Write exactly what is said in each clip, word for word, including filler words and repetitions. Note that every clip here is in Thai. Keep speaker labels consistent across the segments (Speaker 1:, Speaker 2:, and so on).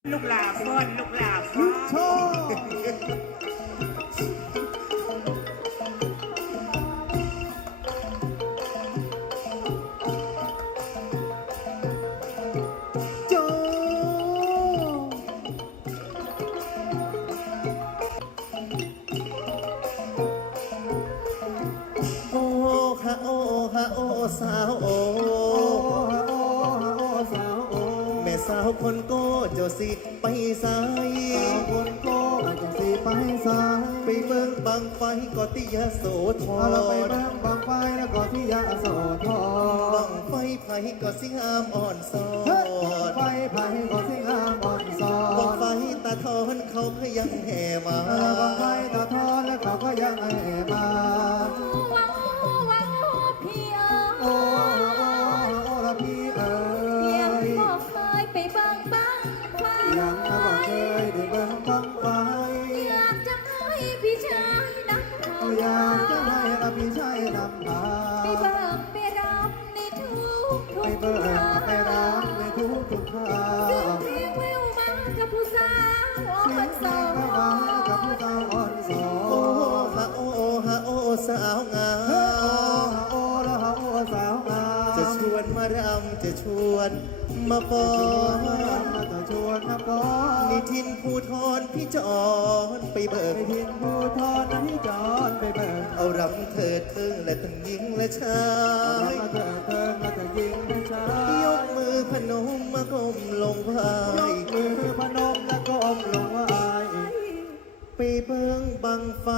Speaker 1: ลูกหลาฟ้อนลูกหลาฟ้อน
Speaker 2: ชโจโอ้ฮะโอ้ฮะโอ้สาวโอ้ฮะโอ้ฮะโอ้สาวโอ้แม่สาวคนโก้เจ้าสิไปสายสาวคนโก้เจ้าสิไปสายไปเบิ่งบังไฟก็ติยาโสธรเราไปเบิ่งบังไฟแล้วก็ติยาโสธรบังไฟไผก็สิงามอ่อนซอนไฟไผก็สิงามอ่อนซอนบังไฟตาทอนเขาก็ยังแห่มาบังไฟตาทอนแล้วเขาก็ยังแห่มา
Speaker 3: ว้าวว้าวพี่เอ๋ย
Speaker 2: โอ้โอ้โอ้ละพี่เอ๋ย
Speaker 3: ยังบอกเคยไปเบิ่งบ้างไฟ
Speaker 2: ยังมาบอกเคยได้เบิ่งบังไฟ
Speaker 3: อยากจะให้พี่ชายนำพา
Speaker 2: อยากจะให้ละพี่ชายนำพา
Speaker 3: ไปเบิ่งไปรับในทุกทุก
Speaker 2: ไปเบิ่งไปรับในทุกทุกทา
Speaker 3: เสียงเพลงแววมากับผู้สาวอ่อนสอน
Speaker 2: มากับผู้สาวอ่อนสอนโอ้ฮะโอ้ฮะโอ้สาวงามโอ้ละฮะโอ้สาวงามจะชวนมารำจะชวนมาฟ้อนจะชวนมาฟ้อนนิทินภูทรพี่จอนไปเบิกนิทินภูทรนะพี่จอนไปเบิกเอารำเถิดเทิงและทั้งหญิงและชายมาเถิดเทิงและทั้งหญิงและชายยกมือพนมมาก้มลงพายยกมือพนมและก้มลงพายไปเบิ่งบังไฟ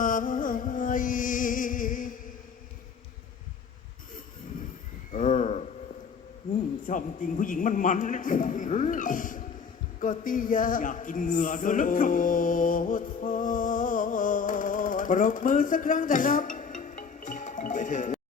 Speaker 1: เออชอบจริงผู้หญิงมันมัน
Speaker 2: ก็ติยา
Speaker 1: อยากกินเหงื่อด้วยแล้วครับ
Speaker 2: ปรบมือสักครั้งแต่ครับ
Speaker 1: ไปเถอะ